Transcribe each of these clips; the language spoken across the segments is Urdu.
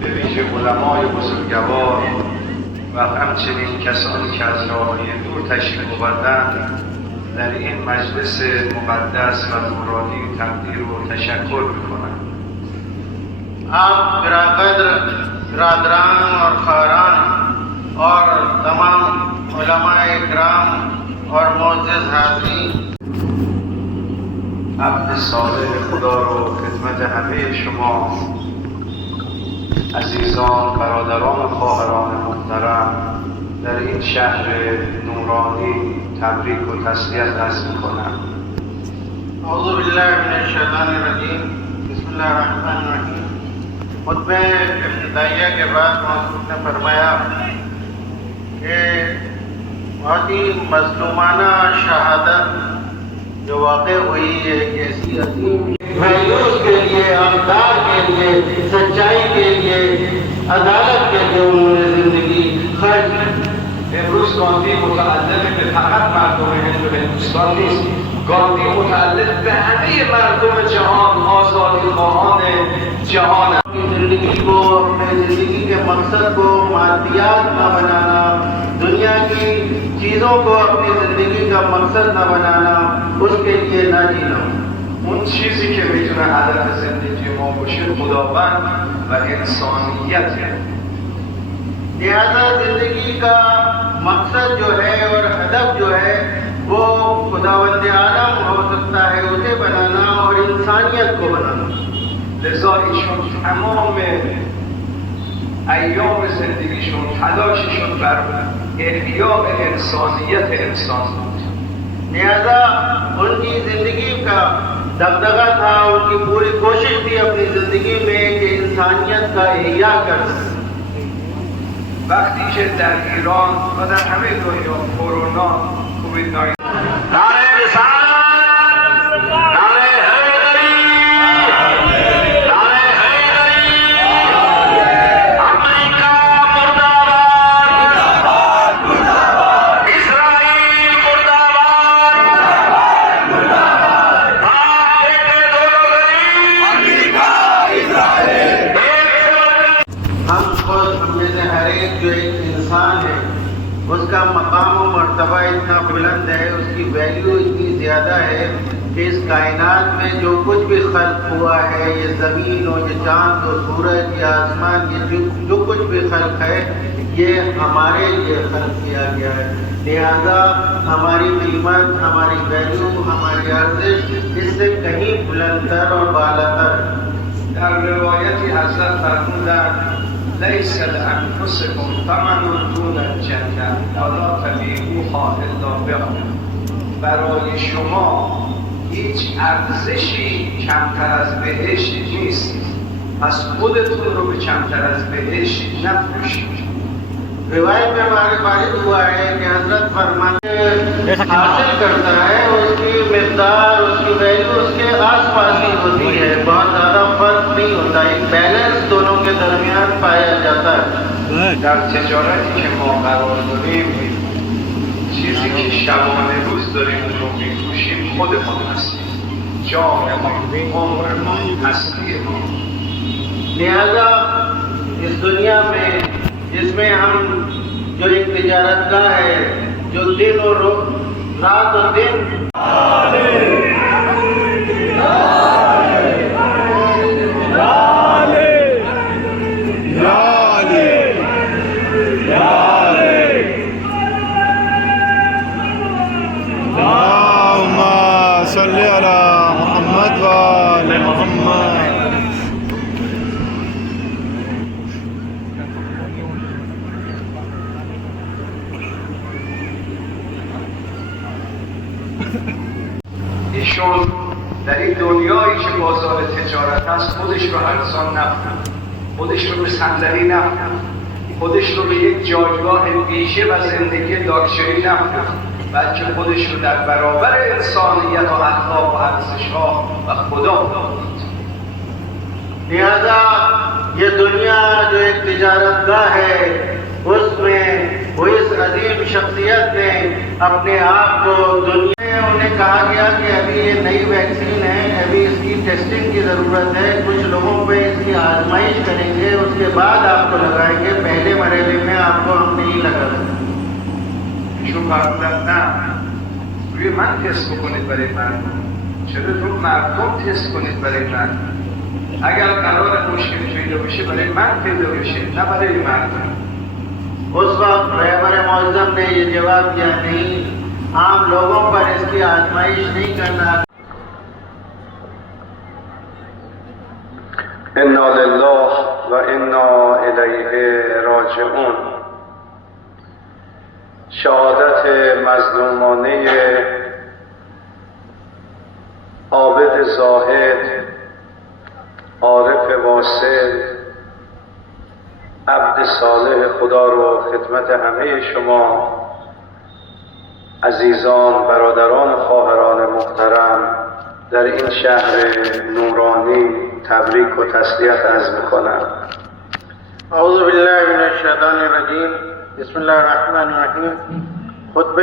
به ویژه علمای بزرگوار و همچنین کسانی که از راههای دور تشریف آوردند در این مجلس مقدس و نورانی تقدیر و تشکر میکنم. آپ برادر برادران اور خواهران اور تمام علماء کرام اور معزز حاضرین، عبد صالح خدا رو خدمت همه شما عزیزان، برادران و خواهران محترم در این شهر نورانی تبریک و تسلیت عرض می‌کنم. اعوذ بالله من الشیطان الرجیم، بسم الله الرحمن الرحیم۔ خطبہ افتتاحیہ کے بعد موضوع نے فرمایا کہ بہت ہی مظلومانہ شہادت جو واقع ہوئی ہے ایک ایسی عظیم ویلیوز کے لیے، اقدار کے لیے، سچائی کے لیے، عدالت کے لیے انہوں نے زندگی خرچ کی. امروز گاندی متعلق به فقط مردم هندوستان نیست، گاندی متعلق به همه مردم جهان، آزادی خواهان جهان. زندگی کو، اپنے زندگی کے مقصد کو مادیات نہ بنانا، دنیا کی چیزوں کو اپنی زندگی کا مقصد نہ بنانا، اس کے لیے نہ جینا. اون چیزی که میتونه هدف زندگی ما باشه خداوند و انسانیته. لہذا زندگی کا مقصد جو ہے اور ہدف جو ہے وہ خداوند عالم ہو سکتا ہے، اسے بنانا اور انسانیت کو بنانا. لذا ایشون تمام ایام زندگیشون تلاششون بر احیاء انسانیت انسان بود. لہذا ان کی زندگی کا دغدغہ تھا، ان کی پوری کوشش تھی اپنی زندگی میں کہ انسانیت کا احیاء کر سکیں. وقتی که در ایران و در همه دنیا کرونا کووید 19 نعرہ رسالت، نعرہ حیدری، نعرہ حیدری، امریکہ مرد آباد، اسرائیل مرد آباد، بھارت دونوں غریب، ہم خود ہم میں سے ہر ایک جو ایک انسان ہے اس کا مقام و مرتبہ اتنا بلند ہے، اس کی ویلیو اتنی زیادہ ہے کہ اس کائنات میں جو کچھ بھی خلق ہوا ہے، یہ زمین ہو، یہ چاند ہو، سورج یا آسمان، یہ جو کچھ بھی خلق ہے یہ ہمارے لیے خلق کیا گیا ہے. لہذا ہماری قیمت، ہماری ویلیو، ہماری ارزش اس سے کہیں بلند تر اور بالا تر ہے. در روایتی حضرت فرمودند لیس لانفسکم ثمن دون الجنه ولا تبیعوها الا بها. برای شما هیچ ارزشی کمتر از بهشت نیست، پس خودتون رو به کمتر از بهشت نفروشید. روایت میں ہمارے وارد ہوا ہے کہ حضرت فرماتے حاصل کرتا ہے اس کی مقدار، اس کی ویلیو اس کے آس پاس ہی ہوتی ہے، بہت زیادہ فرق نہیں ہوتا، ایک بیلنس دونوں کے درمیان پایا جاتا ہے. در تجارتی که ما قرار داریم چیزی که شبانه روز داریم اون رو میفروشیم خودمون هستیم، جان ما، عمر ما، هستی ما. لہذا اس دنیا میں جس میں ہم جو ایک تجارت گاہ ہے، جو دن اور رات اور دن اللهم صل على محمد وآل محمد. ایشون در این دنیایی که بازار تجارت هست خودش رو ارزان نفروخت، خودش رو به صندلی نفروخت، خودش رو به یک جایگاه ویژه و زندگی لاکچری نفروخت، بلکه خودش رو در برابر انسانیت و اخلاق و ارزش‌ها و خدا بود. لہذا یہ دنیا جو ایک تجارت گاہ ہے اس میں وہ اس عظیم شخصیت نے اپنے آپ کو دنیا میں انہیں کہا گیا کہ ابھی یہ نئی ویکسین ہے، ابھی اس کی ٹیسٹنگ کی ضرورت ہے، کچھ لوگوں پہ اس کی آزمائش کریں گے، اس کے بعد آپ کو لگائیں گے، پہلے مرحلے میں آپ کو ہم نہیں لگا سکتے. ایشون فرمودن نه، روی من تست بکنید برای مردم، چرا رو مردم تست کنید برای مردم. اگر قرار مشکلی پیدا بشه برای من پیدا بشه، نه برای مردم. اس وقت رہبر معظم نے یہ جواب دیا نہیں، عام لوگوں پر اس کی آزمائش نہیں کرنا. انا لله و انا الیه راجعون. شهادت مظلومانه عابد زاهد، عارف واصل، عبد صالح خدا رو خدمت همه شما عزیزان، برادران، خواهران محترم در این شهر نورانی تبریک و تسلیت عرض میکنم. اعوذ باللہ من الشیطان الرجیم، بسم اللہ الرحمن الرحیم۔ خطبہ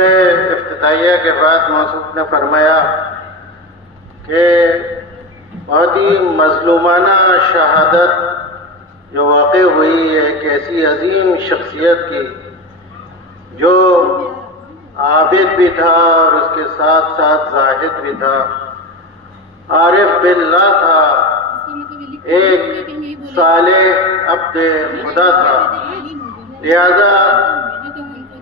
افتتاحیہ کے بعد موصوف نے فرمایا کہ بہت ہی مظلومانہ شہادت جو واقع ہوئی ہے ایک ایسی عظیم شخصیت کی جو عابد بھی تھا اور اس کے ساتھ ساتھ زاہد بھی تھا، عارف باللہ تھا، ایک صالح عبد خدا تھا۔ لہذا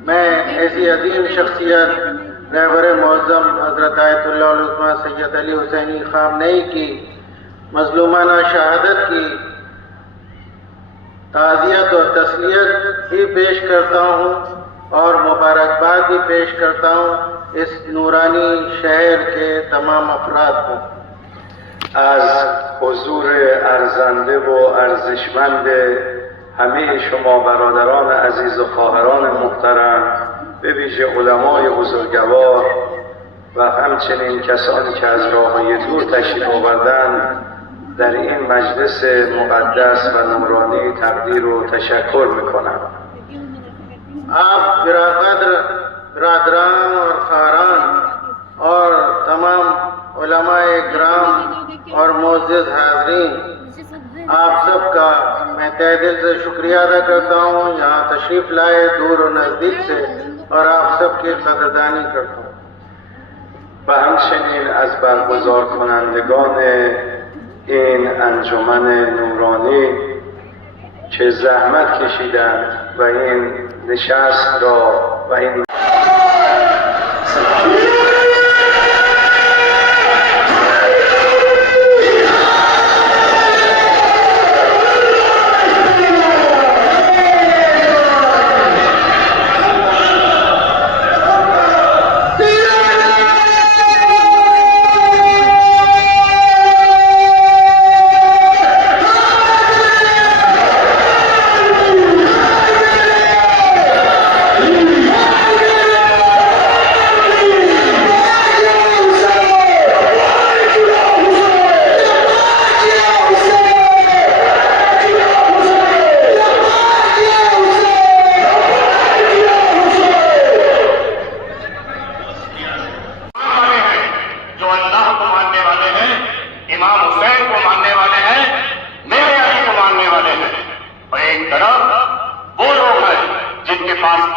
میں ایسی عظیم شخصیت رہبر معظم حضرت آیت اللہ العظمیٰ سید علی حسینی خامنئی کی مظلومانہ شہادت کی تعزیت اور تسلیت بھی پیش کرتا ہوں اور مبارکباد بھی پیش کرتا ہوں اس نورانی شہر کے تمام افراد کو۔ از حضور ارزنده و ارزشمند همه شما برادران عزیز و خواهران محترم، به ویژه علمای بزرگوار و همچنین کسانی که از راه‌های دور تشریف آوردند، در این مجلس مقدس و نورانی تقدیر و تشکر میکنم. آپ برادر برادران اور خواہران اور تمام علماء کرام اور معزز حاضرین، آپ سب کا میں تہ دل سے شکریہ ادا کرتا ہوں، یہاں تشریف لائے دور و نزدیک سے، اور آپ سب کی قدردانی کرتا ہوں۔ و همچنین از برگزار کنندگان این انجمن نورانی که زحمت کشیدند و این نشست را و این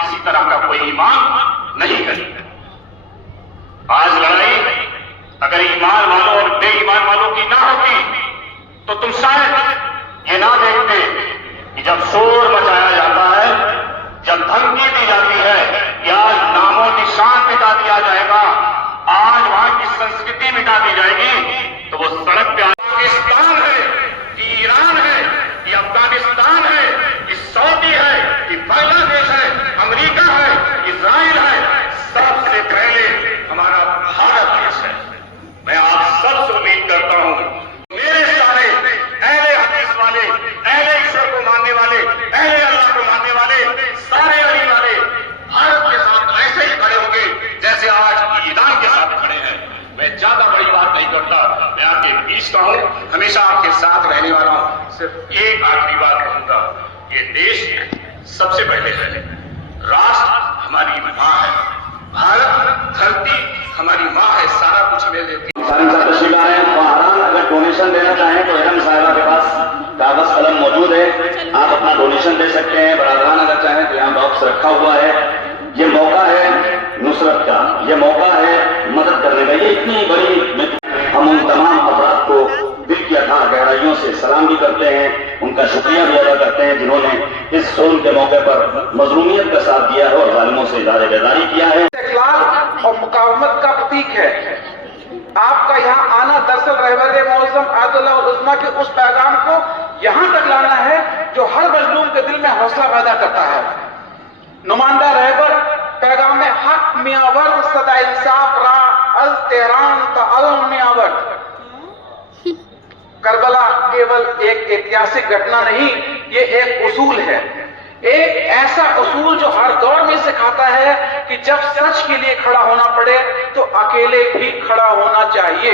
کسی طرح کا کوئی ایمان نہیں ہے۔ آج لڑائی اگر ایمان والوں اور بے ایمان والوں کی نہ ہوتی تو تم شاید یہ نہ دیکھتے کہ جب شور مچایا جاتا ہے، جب دھمکی دی جاتی ہے کہ آج نام و نشان مٹا دیا جائے گا، آج وہاں کی سنسکرتی مٹا دی جائے گی، تو وہ سڑک پہ پاکستان ہے کہ ایران ہے کہ افغانستان ہے کہ سعودی ہے کہ بنگلہ دیش ہے، امریکہ ہے، اسرائیل ہے، سب سے پہلے ہمارا بھارت دیش ہے۔ میں آپ سب سے امید کرتا ہوں میرے سارے اہل حدیث والے، اہل ایشور کو ماننے والے، اہل اللہ کو ماننے والے، سارے علی والے بھارت کے ساتھ ایسے ہی کھڑے ہوں گے جیسے آج ایران کے ساتھ کھڑے ہیں۔ میں زیادہ بڑی بات نہیں کرتا، میں آپ کے بیچ کا ہوں، ہمیشہ آپ کے ساتھ رہنے والا ہوں۔ صرف ایک آخری بات کہوں گا، یہ دیش سب سے پہلے ہے، راشٹر ہماری ماں ہے، بھارت دھرتی ہماری ماں ہے، سارا کچھ ہمیں دیتی ہے۔ سالم صاحب تشریف لائے ہیں، خواہران اگر ڈونیشن دینا چاہیں تو ارم صاحبہ کے پاس کاغذ قلم موجود ہے، آپ اپنا ڈونیشن دے سکتے ہیں۔ برادران اگر چاہیں تو یہاں باکس رکھا ہوا ہے۔ یہ موقع ہے نصرت کا، یہ موقع ہے مدد کرنے کا۔ یہ اتنی بڑی ہم ان تمام افراد کو دل کی اتھاہ گہرائیوں سے سلام بھی کرتے ہیں، ان کا شکریہ بھی ادا کرتے ہیں جنہوں نے اس ظلم کے موقع پر مظلومیت کا ساتھ دیا ہے اور ظالموں سے اظہار بیداری کیا ہے۔ اخلاق اور مقاومت کا پرتیک ہے۔ آپ کا یہاں آنا دراصل رہبر معظم آیت اللہ العظمیٰ کے اس پیغام کو یہاں تک لانا ہے جو ہر مظلوم کے دل میں حوصلہ پیدا کرتا ہے۔ نمائندہ رہبر پیغام حق میاں ورد صدا انصاف را از تہران تا علم میاں ورد۔ کربلا کیول ایک ایتہاسک گھٹنا نہیں، یہ ایک اصول ہے، ایک ایسا اصول جو ہر دور میں سکھاتا ہے کہ جب سچ کے لیے کھڑا ہونا پڑے تو اکیلے بھی کھڑا ہونا چاہیے۔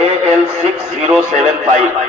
AL6075,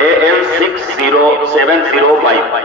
AL6075।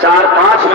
4-5